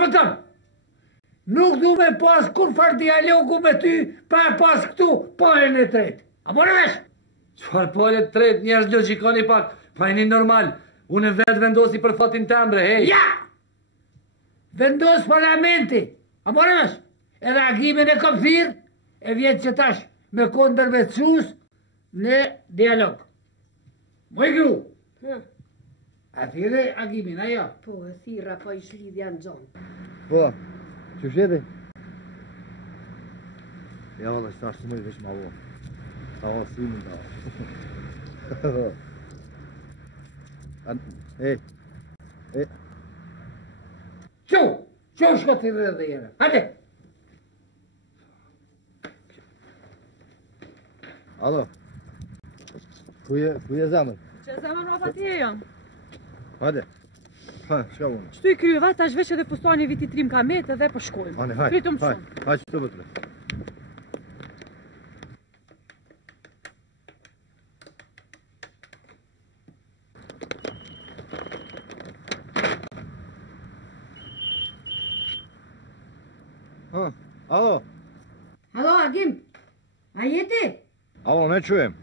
Pëtëm, nuk du me pas kur far dialogu me ty pa pas këtu palën e tretë. A morë vesh? Qfar palën e tretë, njerëz logjikoni pak, pa jeni normal. Unë vetë vendosi për fatin tembre, hej. Ja! Vendos parlamenti. A morë vesh? Edhe agimin e kom thirë, e vjetë që tash me kondërvecus në dialog. Moj gru. A thire agimin, ajo? Po, e thira, po i shlidhja në gjonë. Po, që shedi? Ja, valla, shtash të mëj vesh ma vo. Ta vo simin da. E. Qo shko të dhe dhe jere? Hajde! Alo, ku je zemër? Që zemër ma pa tje jam. Hajde. Ha, shka unë? Qëtu i kryva, tash veç edhe pustani viti 3 kamet edhe po shkojmë. Hane, hajde, Pritëm shumë. hajde që të bëtre. Alo, Alo, Agim, a jeti? alo, ne qujem.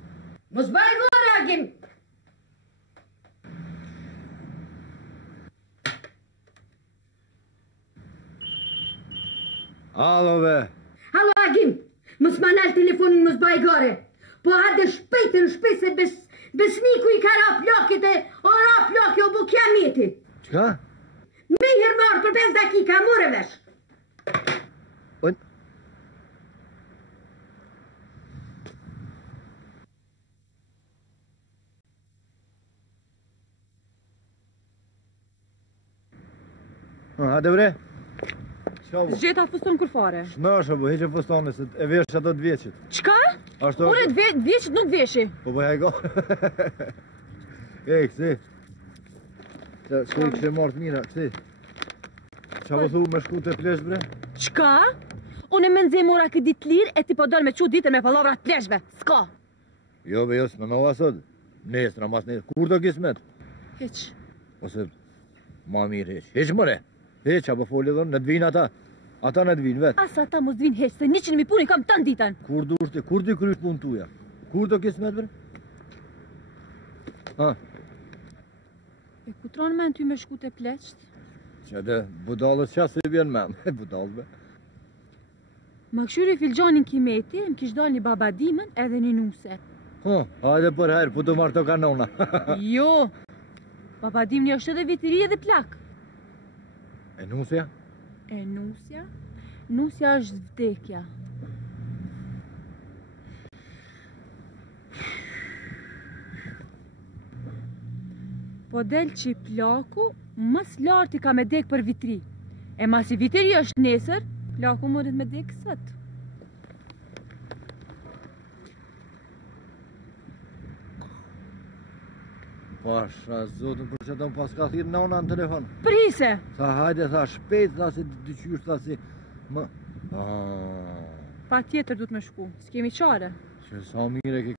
Mos baj gore, Agim. Alo, be. Alo, Agim, mos manal telefonin, mos baj gore. Po hade shpejtën shpejt se besniku i ka ra plakit e o ra plakit o bu kiameti. Qka? Me i hermarë për 5 dakika, more vesh. Hajde bre. Qka bu? Zgjeta fuston kur fare. Shnash bu, heqe fustoni, se e vesh ato të vjeqit. Qka? Ashtu Unë të vjeqit nuk veshi. Po bëja e go. E, kësi. Që i kështë martë mira, kësi. Qa po thu me shku të plesh bre? Qka? Unë e menzi mora këtë ditë lirë e ti po dojnë me qu ditën me palavrat pleshve. Ska. Jo be, jo, s'me nova sot. Nesra, mas nesra. Kur do kismet? Heq. Ose, ma mirë heq. Heq mëre. Heq, apo foli dhonë, në të vinë ata. Ata në të vinë vetë. Asa ta mos t'vinë heq, se 100.000 puni kam tënë ditën. Kur du shti, kur di krysh pun tuja? Kur do kismet bre? Ha? E kutronë men ty me shku të pleqt? Që dhe budalës qa se vjen men. Budalë be. Ma këshyri filgjanin kimeti, më kish dal një babadimën edhe një nuse. Ha, hajde për herë, pu të marrë të kanona. Jo, babadim një është edhe vitiri edhe plak. E nusja? E nusja? Nusja është vdekja. Po del që i plaku, mas larti ka me dek për vitri. E mas i vitiri është nesër, plaku mërit me dek sët. Pasha, zotën, për që të më pas ka thirë nona në telefon. Prise! Tha, hajde, tha, shpejt, tha, si dyqysh, tha, si... Më... Pa tjetër du të me shku, s'kemi qare. Që sa mire ke